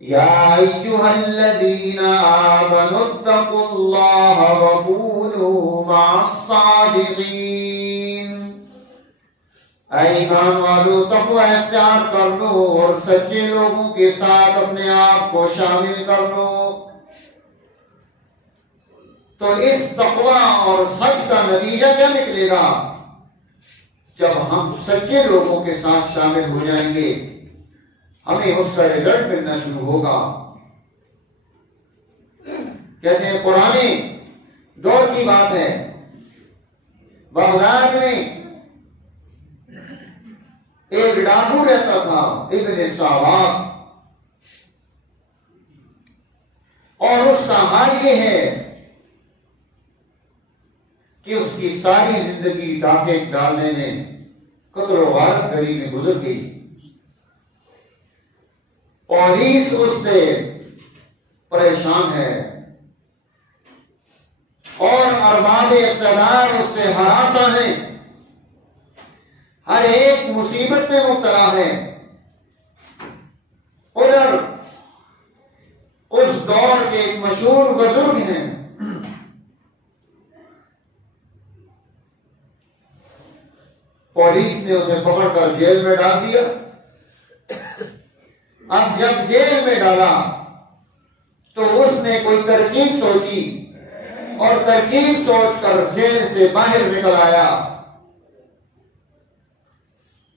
يا أيها الذين آمنوا اتقوا الله وكونوا مع الصادقين اے ایمان والو تقوی اختیار کر لو اور سچے لوگوں کے ساتھ اپنے آپ کو شامل کر لو۔ تو اس تقوی اور سچ کا نتیجہ کیا نکلے گا؟ جب ہم سچے لوگوں کے ساتھ شامل ہو جائیں گے ہمیں اس کا رزلٹ ملنا شروع ہوگا۔ کہتے ہیں پرانے دور کی بات ہے، بغداد میں ایک ڈاکو رہتا تھا ابن ساواک، اور اس کا حال یہ ہے کہ اس کی ساری زندگی ڈاکے ڈالنے میں قتل و غارت گری میں گزر گئی۔ پولیس اس سے پریشان ہے اور ارباب اقتدار اس سے ہراساں ہیں، ہر ایک مصیبت میں مبتلا ہے۔ ادھر اس دور کے ایک مشہور بزرگ ہیں، پولیس نے اسے پکڑ کر جیل میں ڈال دیا۔ اب جب جیل میں ڈالا تو اس نے کوئی ترکیب سوچی اور ترکیب سوچ کر جیل سے باہر نکل آیا۔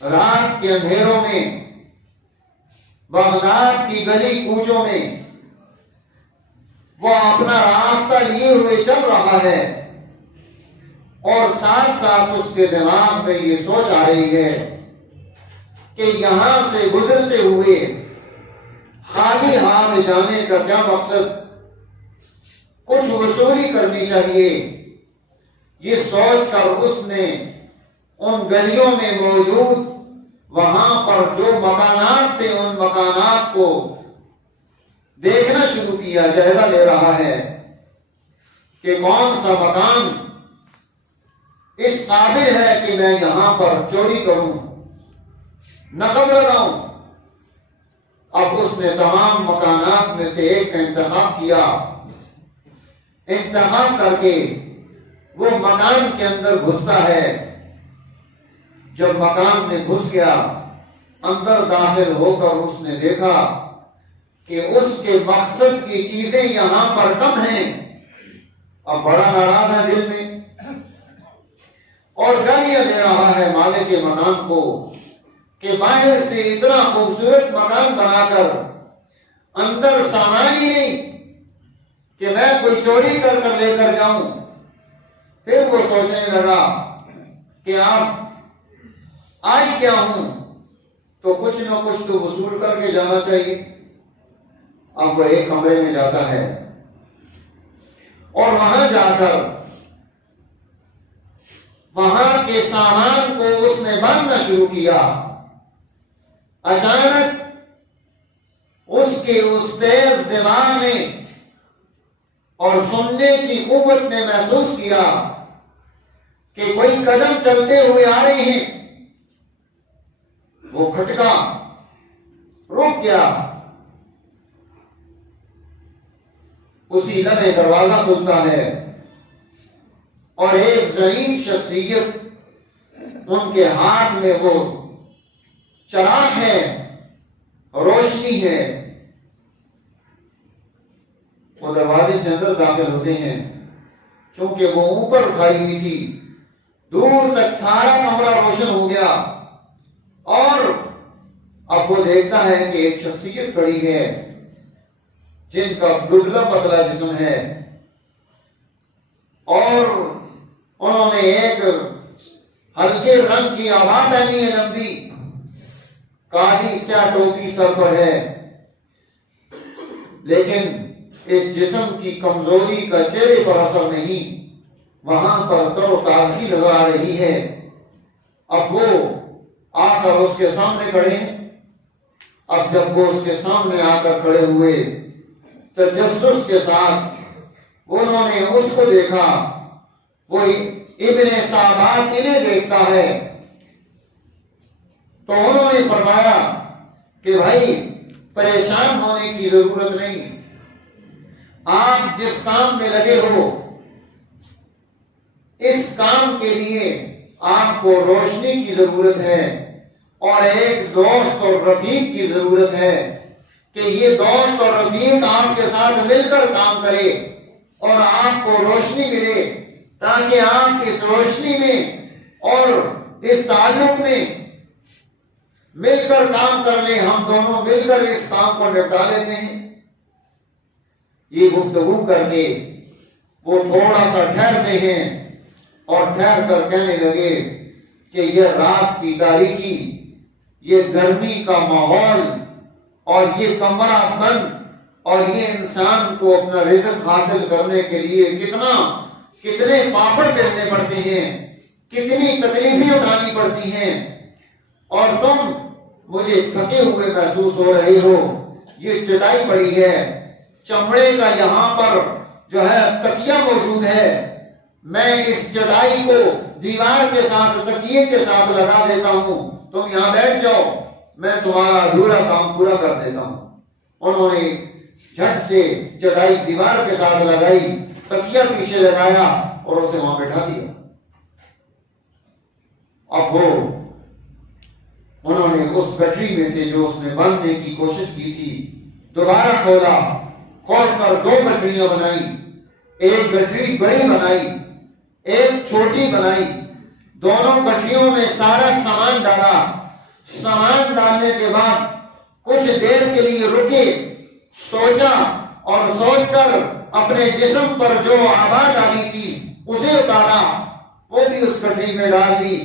رات کے اندھیروں میں بغداد کی گلی کوچوں میں وہ اپنا راستہ لیے ہوئے چل رہا ہے، اور ساتھ ساتھ اس کے دماغ میں یہ سوچ آ رہی ہے کہ یہاں سے گزرتے ہوئے خالی ہاتھ جانے کا کیا مقصد، کچھ وصولی کرنی چاہیے۔ یہ سوچ کر اس نے ان گلیوں میں موجود وہاں پر جو مکانات تھے ان مکانات کو دیکھنا شروع کیا، جائزہ لے رہا ہے کہ کون سا مکان اس قابل ہے کہ میں یہاں پر چوری کروں، نقب لگاؤں۔ اب اس نے تمام مکانات میں سے ایک کا انتخاب کیا، انتخاب کر کے وہ مکان کے اندر گھستا ہے۔ جب مکان میں گھس گیا، اندر داخل ہو کر اس نے دیکھا کہ اس کے مقصد کی چیزیں یہاں پر کم ہیں۔ اب بڑا ناراض ہے دل میں اور گالیاں دے رہا ہے مالک مکان کو کہ باہر سے اتنا خوبصورت مکان بنا کر اندر سامان ہی نہیں کہ میں کوئی چوری کر لے کر جاؤں۔ پھر وہ سوچنے لگا کہ آپ آئی کیا ہوں تو کچھ نہ کچھ تو وصول کر کے جانا چاہیے۔ اب وہ ایک کمرے میں جاتا ہے اور وہاں جا کر وہاں کے سامان کو اس نے باندھنا شروع کیا۔ اچانک اس کے اس تیز دماغ نے اور سننے کی قوت نے محسوس کیا کہ کوئی قدم چلتے ہوئے آ رہے ہیں۔ وہ کھٹکا، رک گیا، اسی لمحے دروازہ کھلتا ہے اور ایک ضعیف شخصیت، ان کے ہاتھ میں وہ چراغ ہے، روشنی ہے، وہ دروازے سے اندر داخل ہوتے ہیں۔ چونکہ وہ اوپر اٹھائی ہوئی تھی، دور تک سارا کمرہ روشن ہو گیا، اور اب وہ دیکھتا ہے کہ ایک شخصیت کھڑی ہے جن کا دبلا پتلا جسم ہے، اور انہوں نے ایک ہلکے رنگ کی عبا پہنی ہے، لمبی کالی سیاہ ٹوپی سر پر ہے، لیکن اس جسم کی کمزوری کا چہرے پر اثر نہیں، وہاں پر تر و تازگی نظر آ رہی ہے۔ اب وہ آ کر اس کے سامنے کھڑے ہیں۔ اب جب وہ اس کے سامنے آ کر کھڑے ہوئے، تجسس کے ساتھ انہوں نے اس کو دیکھا، وہ ابن ساواک انہیں دیکھتا ہے، تو انہوں نے فرمایا کہ بھائی پریشان ہونے کی ضرورت نہیں. آپ جس کام میں لگے ہو اس کام کے لیے آپ کو روشنی کی ضرورت ہے اور ایک دوست اور رفیق کی ضرورت ہے کہ یہ دوست اور رفیق آپ کے ساتھ مل کر کام کرے اور آپ کو روشنی ملے، تاکہ آپ اس روشنی میں اور اس تعلق میں مل کر کام کر لیں. ہم دونوں مل کر اس کام کو نپٹا لیتے ہیں. یہ گفتگو کر کے وہ تھوڑا سا ٹھہرتے ہیں اور ٹھہر کر کہنے لگے کہ یہ رات کی تاریکی، یہ گرمی کا ماحول اور یہ کمرہ بند اور یہ انسان کو اپنا رزق حاصل کرنے کے لیے کتنے پاپڑ بیلنے پڑتے ہیں، کتنی تکلیفیں اٹھانی پڑتی ہیں، اور تم مجھے تھکے ہوئے محسوس ہو رہے ہو. یہ چٹائی پڑی ہے، چمڑے کا یہاں پر جو ہے تکیہ موجود ہے، میں اس چٹائی کو دیوار کے ساتھ تکیے کے ساتھ لگا دیتا ہوں، تم یہاں بیٹھ جاؤ، میں تمہارا ادھورا کام پورا کر دیتا ہوں. انہوں نے جھٹ سے چٹائی دیوار کے ساتھ لگائی، تکیہ پیچھے لگایا اور اسے وہاں بٹھا دیا. اب وہ انہوں نے اس گٹھری میں سے جو اس نے باندھنے کی کوشش کی تھی دوبارہ کھول کر 2 گٹھریاں بنائی. ایک گٹھری بڑی بنائی، ایک چھوٹی بنائی. دونوں گٹھریوں میں سارا سامان ڈالا. سامان ڈالنے کے بعد کچھ دیر کے لیے رکے، سوچا اور سوچ کر اپنے جسم پر جو آبا ڈالی تھی اسے اتارا، وہ بھی اس گٹھری میں ڈال دی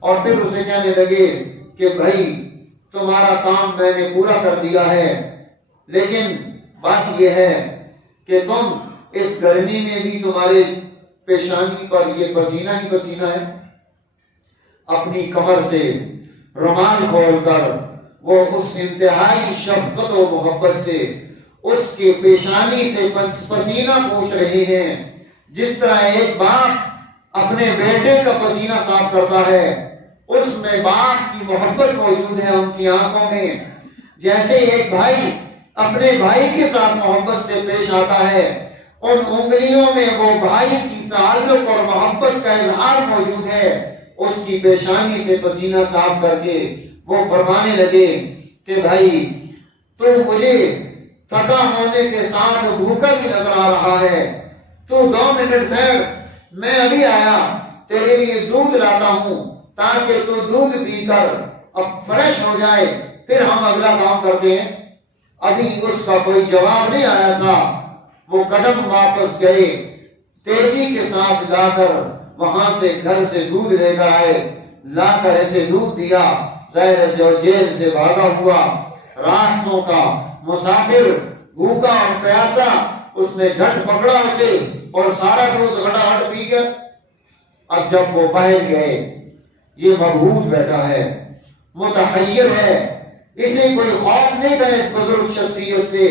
اور پھر اسے کہنے لگے کہ بھائی تمہارا کام میں نے پورا کر دیا ہے، لیکن بات یہ ہے کہ تم اس گرمی میں بھی تمہارے پیشانی پر یہ پسینہ ہی پسینہ ہے. اپنی کمر سے رومال کھول کر وہ اس انتہائی شفقت و محبت سے اس کے پیشانی سے پسینہ پوچھ رہے ہیں، جس طرح ایک باپ اپنے بیٹے کا پسینہ صاف کرتا ہے. اس میں باپ کی محبت موجود ہے ان کی آنکھوں میں، جیسے ایک بھائی اپنے بھائی کے ساتھ محبت سے پیش آتا ہے، ان انگلیوں میں وہ بھائی کی تعلق اور محبت کا اظہار موجود ہے. اس کی پیشانی سے پسینہ صاف کر کے وہ فرمانے لگے کہ بھائی تو مجھے تھکا ہونے کے ساتھ بھوکا بھی نظر آ رہا ہے، تو 2 منٹ ٹھہر، میں ابھی آیا، تیرے لیے دودھ لاتا ہوں تاکہ تو دودھ پی کر اب فریش ہو جائے، پھر ہم اگلا کام کرتے ہیں. ابھی اس کا کوئی جواب نہیں آیا تھا. وہ قدم واپس گئے، تیزی کے ساتھ لا کر وہاں سے گھر سے دودھ لے کر آئے، لا کر اسے دودھ دیا. ظاہر جو جیل سے بھاگا ہوا راستوں کا مسافر بھوکا اور پیاسا، اس نے جھٹ پکڑا اسے اور سارا دودھ گھٹا پی گیا. اب جب وہ باہر گئے، یہ مبہوت بیٹھا ہے، متحیر ہے، اسے کوئی خوف نہیں تھا اس بزرگ شخصیت سے،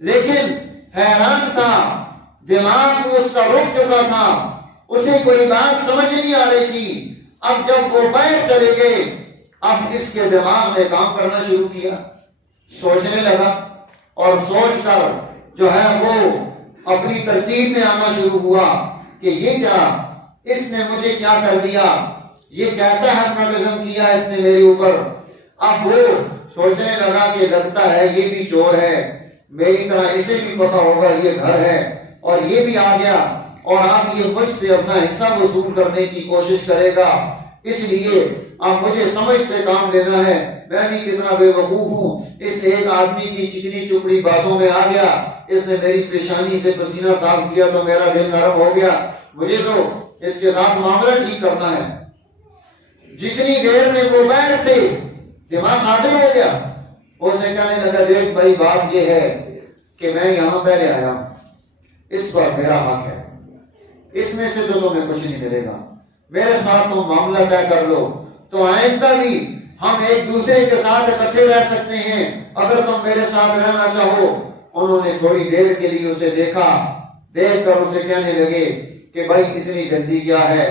لیکن حیران تھا، دماغ اس کا رک چکا تھا، اسے کوئی بات سمجھ نہیں آ رہی تھی. اب جب وہ باہر چلے گئے، اب اس کے دماغ نے کام کرنا شروع کیا، سوچنے لگا اور سوچ کر جو ہے وہ اپنی ترتیب میں آنا شروع ہوا کہ یہ کیا، اس نے مجھے کیا کر دیا، یہ کیسا ہپنوٹزم کیا اس نے میرے اوپر. اب وہ سوچنے لگا کہ لگتا ہے یہ بھی چور ہے، میری طرح اسے بھی پتا ہوگا یہ گھر ہے، اور یہ بھی آ گیا اور اب یہ مجھ سے اپنا حصہ وصول کرنے کی کوشش کرے گا. اس لیے اب مجھے سمجھ سے کام لینا ہے. میں بھی کتنا بے وقوف ہوں، اس ایک آدمی کی چکنی چپڑی باتوں میں آ گیا، اس نے میری پیشانی سے پسینہ صاف کیا تو میرا دل نرم ہو گیا، مجھے تو اس کے ساتھ معاملہ ٹھیک کرنا ہے. جتنی دیر میں وہ باہر تھے دماغ حاضر ہو گیا. اسے کہنے لگا دیکھ بھائی بات یہ ہے کہ میں یہاں پہلے آیا ہوں، اس پر میرا حق ہے، اس میں سے تو تمہیں کچھ نہیں ملے گا، میرے ساتھ تم معاملہ طے کر لو تو آئندہ بھی ہم ایک دوسرے کے ساتھ اکٹھے رہ سکتے ہیں اگر تم میرے ساتھ رہنا چاہو. انہوں نے تھوڑی دیر کے لیے اسے دیکھا، دیکھ کر اسے کہنے لگے کہ بھائی اتنی جلدی کیا ہے،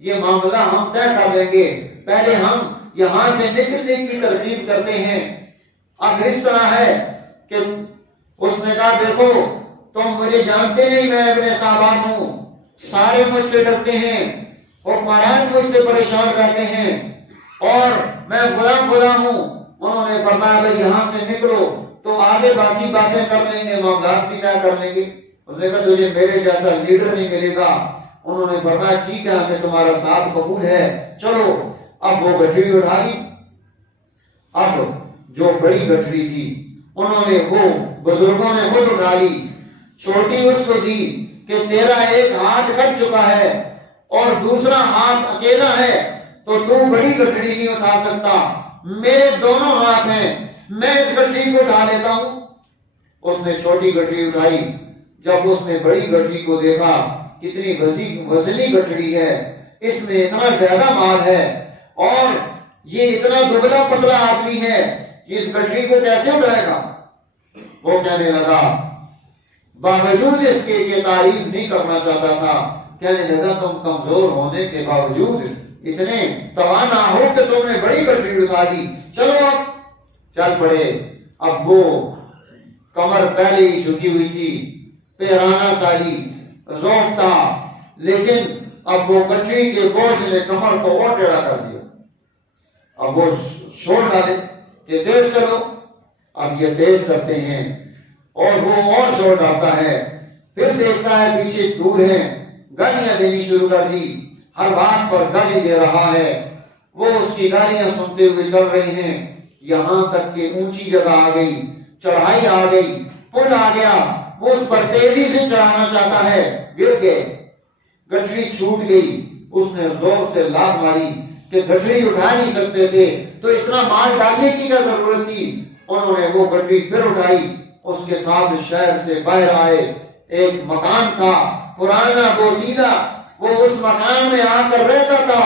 یہ معاملہ ہم طے کر لیں گے، پہلے ہم یہاں سے نکلنے کی ترتیب کرتے ہیں. اب اس طرح ہے کہ اس نے کہا دیکھو تم مجھے جانتے نہیں، میں ابن صاحبان ہوں، سارے مجھ سے ڈرتے ہیں، حکمران مجھ سے پریشان رہتے ہیں، اور میں فلاں ہوں۔ انہوں نے فرمایا بھائی یہاں سے نکلو، تو آگے باقی باتیں کر لیں گے، معاملات بھی طے کر لیں گے۔ انہوں نے کہا تجھے میرے جیسا لیڈر نہیں ملے گا۔ انہوں نے فرمایا ٹھیک ہے، ہمیں تمہارا ساتھ قبول ہے، چلو۔ اب وہ گٹھڑی اٹھا لی۔ اب جو بڑی گٹھڑی تھی انہوں نے وہ بزرگوں نے خود اٹھا لی، چھوٹی اس کو دی کہ تیرا ایک ہاتھ کٹ چکا ہے اور دوسرا ہاتھ اکیلا ہے، تو تو بڑی گٹھڑی نہیں اٹھا سکتا، میرے دونوں ہاتھ ہیں، میں اس گٹھڑی کو اٹھا لیتا ہوں۔ اس نے چھوٹی گٹھڑی اٹھائی۔ جب اس نے بڑی گٹھڑی کو دیکھا، کتنی وزنی گٹھڑی ہے، اس میں اتنا زیادہ مال ہے، اور یہ اتنا دبلا پتلا آدمی ہے، اس گٹھڑی کو کیسے اٹھائے گا؟ وہ کہنے لگا، باوجود اس کے کہ تعریف نہیں کرنا چاہتا تھا، کہنے لگا تم کمزور ہونے کے باوجود اتنے توانا ہو کہ تم نے بڑی گٹھڑی اٹھا دی، چلو اب چل پڑے۔ اب وہ کمر پہلے ہی جھکی ہوئی تھی، پیرانہ ساری ذوق تھا، لیکن اب وہ گٹھڑی کے بوجھ نے کمر کو اور ٹیڑھا کر دیا۔ اب وہ چھوڑ ڈالے کہ تیز چلو۔ اب یہ تیز چلتے ہیں اور وہ اور شور ڈالتا ہے، پھر دیکھتا ہے پیچھے دور ہے، گالیاں دینی شروع کر دی، ہر بات پر گالی دے رہا ہے۔ وہ اس کی گالیاں سنتے ہوئے چل رہے ہیں، یہاں تک کہ اونچی جگہ آ گئی، چڑھائی آ گئی، پل آ گیا، وہ اس پر تیزی سے چڑھانا چاہتا ہے، گر گئے، گٹھڑی چھوٹ گئی۔ اس نے زور سے لات ماری کہ گٹھڑی اٹھا نہیں سکتے تھے تو اتنا مال ڈالنے کی کیا ضرورت تھی؟ انہوں نے وہ گٹھڑی پھر اٹھائی، اس کے ساتھ شہر سے باہر آئے۔ ایک مکان تھا پرانا بوسیدہ، وہ اس مکان میں آ کر رہتا تھا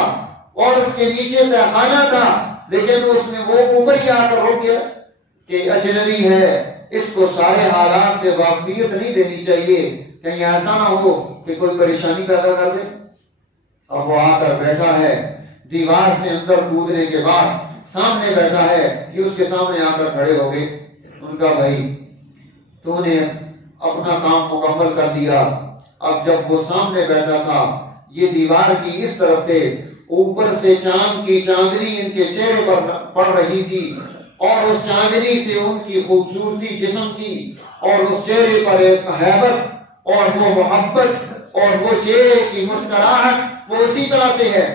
اور اس کے نیچے تہخانہ تھا، لیکن اس نے وہ اوپر ہی آ کر روک دیا کہ اجنبی ہے، اس کو سارے حالات سے واقفیت نہیں دینی چاہیے، کہیں ایسا نہ ہو کہ کوئی پریشانی پیدا کر دے۔ اب وہ آ کر بیٹھا ہے، دیوار سے اندر کودنے کے بعد سامنے بیٹھا ہے، یہ اس کے سامنے آ کر کھڑے ہو گئے۔ ان کا بھائی تو نے اپنا کام مکمل کر دیا۔ اب جب وہ سامنے بیٹھا تھا، یہ دیوار کی اس طرف تھے، اوپر سے چاند کی چاندنی ان کے چہرے پر پڑ رہی تھی، اور اس چاندنی سے ان کی خوبصورتی جسم تھی، اور اس چہرے پر ایک ہیبت اور وہ محبت اور وہ چہرے کی مسکراہٹ وہ اسی طرح سے ہے۔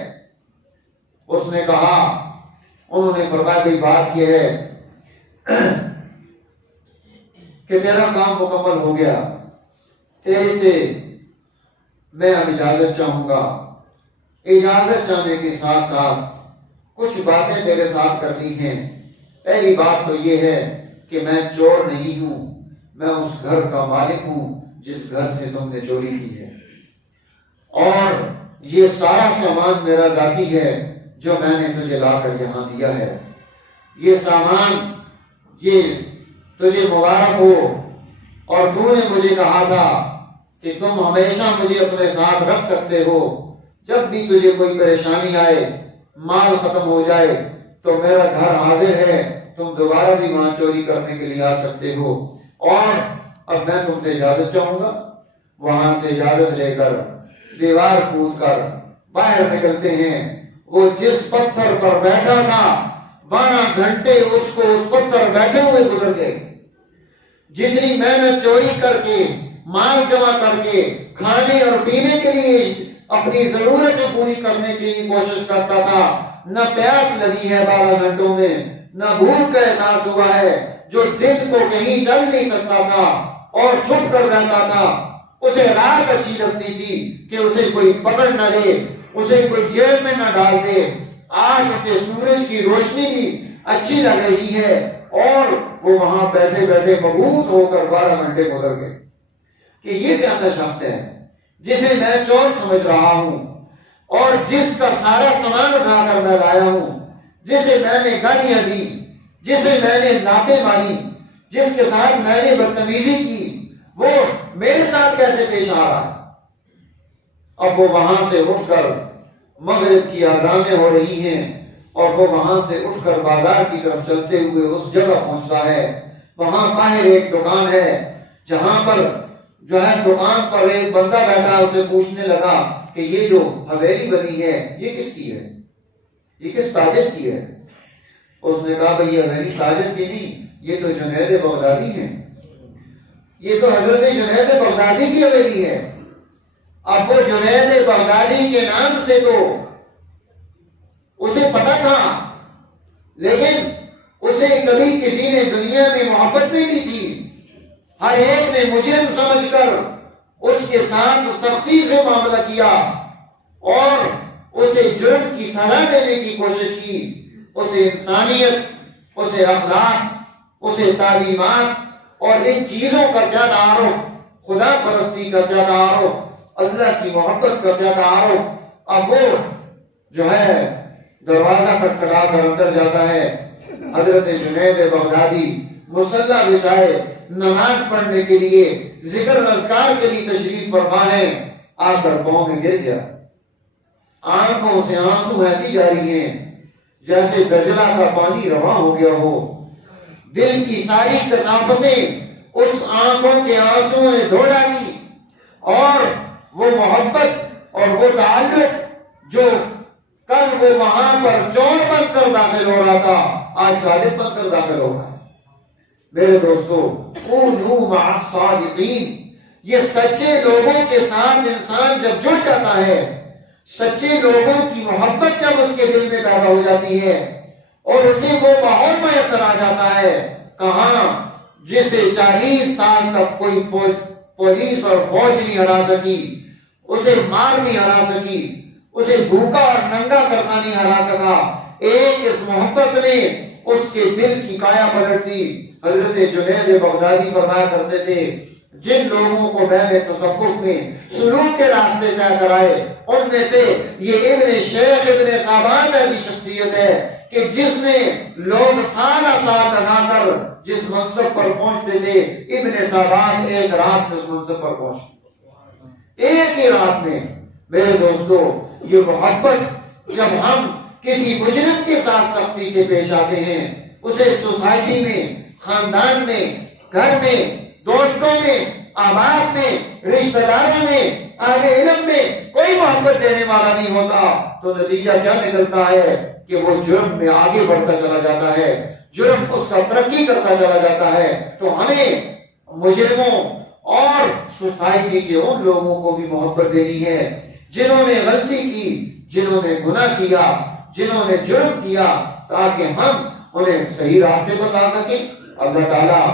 اس نے کہا، انہوں نے فرمایا بھئی بات یہ ہے کہ تیرا کام مکمل ہو گیا، تیرے سے میں اب اجازت چاہوں گا۔ اجازت چاہنے کے ساتھ ساتھ کچھ باتیں تیرے ساتھ کرنی ہیں۔ پہلی بات تو یہ ہے کہ میں چور نہیں ہوں، میں اس گھر کا مالک ہوں جس گھر سے تم نے چوری کی ہے، اور یہ سارا سامان میرا ذاتی ہے جو میں نے تجھے لا کر یہاں دیا ہے۔ یہ سامان یہ تجھے مبارک ہو، اور تو نے مجھے کہا تھا کہ تم ہمیشہ مجھے اپنے ساتھ رکھ سکتے ہو، جب بھی تجھے کوئی پریشانی آئے، مال ختم ہو جائے تو میرا گھر حاضر ہے، تم دوبارہ بھی وہاں چوری کرنے کے لیے آ سکتے ہو۔ اور اب میں تم سے اجازت چاہوں گا۔ وہاں سے اجازت لے کر دیوار کود کر باہر نکلتے ہیں۔ وہ جس پتھر پر بیٹھا تھا 12 گھنٹے اس کو اس پتھر بیٹھے ہوئے گزر گئے۔ جتنی محنت چوری کر کے، مال جمع کر کے، کھانے اور پینے کے لیے اپنی ضرورتیں پوری کرنے کی کوشش کرتا تھا، نہ پیاس لگی ہے 12 گھنٹوں میں، نہ بھوک کا احساس ہوا ہے۔ جو دن کو کہیں چل نہیں سکتا تھا اور چھپ کر رہتا تھا، اسے رات اچھی لگتی تھی کہ اسے کوئی پکڑ نہ لے، اسے کوئی جیل میں نہ ڈال دے۔ آج اسے سورج کی روشنی بھی اچھی لگ رہی ہے، اور وہ وہاں بیٹھے بیٹھے مبہوت ہو کر 12 گھنٹے گزر گئے کہ یہ کیسا شخص ہے جسے میں چور سمجھ رہا ہوں، اور جس کا سارا سامان اٹھا کر میں لایا ہوں، جسے میں نے گالیاں دی، جسے میں نے لاتیں ماری، جس کے ساتھ میں نے بدتمیزی کی، وہ میرے ساتھ کیسے پیش آ رہا ہے؟ اب وہ وہاں سے اٹھ کر مغرب کی اذانیں ہو رہی ہیں، اور وہ وہاں سے اٹھ کر بازار کی طرف چلتے ہوئے اس جگہ پہنچتا ہے. وہاں باہر ایک دکان ہے جہاں پر جو ہے دکان پر ایک بندہ بیٹھا, اسے پوچھنے لگا کہ یہ جو حویلی بنی ہے یہ کس کی ہے, یہ کس تاجر کی ہے؟ اس نے کہا بھئی یہ حویلی تاجر کی نہیں, یہ تو جنید بغدادی ہے, یہ تو حضرت جنید بغدادی کی حویلی ہے. اب وہ جنید بغدادی کے نام سے تو اسے پتا تھا, لیکن اسے کبھی کسی نے دنیا میں محبت نہیں دی تھی. ہر ایک نے مجرم سمجھ کر اس کے ساتھ سختی سے معاملہ کیا اور اسے جرم کی سزا دینے کی کوشش کی. اسے انسانیت, اسے اخلاق, اسے تعلیمات اور ان چیزوں کا کیا تعارف, خدا پرستی کا کیا تعارف, اللہ کی محبت کا کیا تعارف. اب وہ جو ہے دروازہ کھٹکھٹا کر اندر جاتا ہے. حضرت جنید بغدادی مصلی بچھائے نماز پڑھنے کے لیے, ذکر اذکار کے لیے تشریف فرما ہے. آ کر پاؤں میں گر گیا. آنکھوں سے آنسو ایسی جاری ہیں جیسے دجلہ کا پانی رواں ہو گیا ہو. دل کی ساری کثافتیں اس آنکھوں کے آنسو نے دھو ڈالی, اور وہ محبت اور وہ تعلق جو کل وہ وہاں پر چور بن کر داخل ہو رہا تھا, آج صادق بن کر داخل ہو رہا ہے. میرے دوستو, کونوا مع الصادقین, یہ سچے لوگوں کے ساتھ انسان جب جڑ جاتا ہے, سچے لوگوں کی محبت جب اس کے دل میں پیدا ہو جاتی ہے اور اسے وہ ماحول میسر آ جاتا ہے, کہاں جسے 40 سال تک کوئی پولیس اور فوج نہیں ہرا سکی, اسے مار نہیں ہرا سکی, اسے بھوکا اور ننگا کرنا نہیں ہرا سکا, ایک اس محبت نے اس کے دل کی کایا پلٹ دی. حضرت جنید بغدادی فرمایا کرتے تھے, جن لوگوں کو میں نے تصوف میں سلوک کے راستے طے کرائے, ان میں سے یہ ابن شیخ ابن صابان ایسی شخصیت ہے کہ جس نے لوگ سالہ سال لگا کر جس منصب پر پہنچتے تھے, ابن صابان ایک رات میں اس منصب پر پہنچے, ایک ہی رات میں. میرے دوستو, یہ محبت جب ہم کسی مجرم کے ساتھ سختی سے پیش آتے ہیں, اسے سوسائٹی میں, خاندان میں, گھر میں, دوستوں میں, احباب میں, رشتہ داروں میں, اہل علم میں کوئی محبت دینے والا نہیں ہوتا, تو نتیجہ کیا نکلتا ہے کہ وہ جرم میں آگے بڑھتا چلا جاتا ہے, جرم اس کا ترقی کرتا چلا جاتا ہے. تو ہمیں مجرموں اور سوسائٹی کے ان لوگوں کو بھی محبت دینی ہے جنہوں نے غلطی کی, جنہوں نے گناہ کیا, جنہوں نے جرم کیا, تاکہ ہم انہیں صحیح راستے پر لا سکیں. اللہ تعالیٰ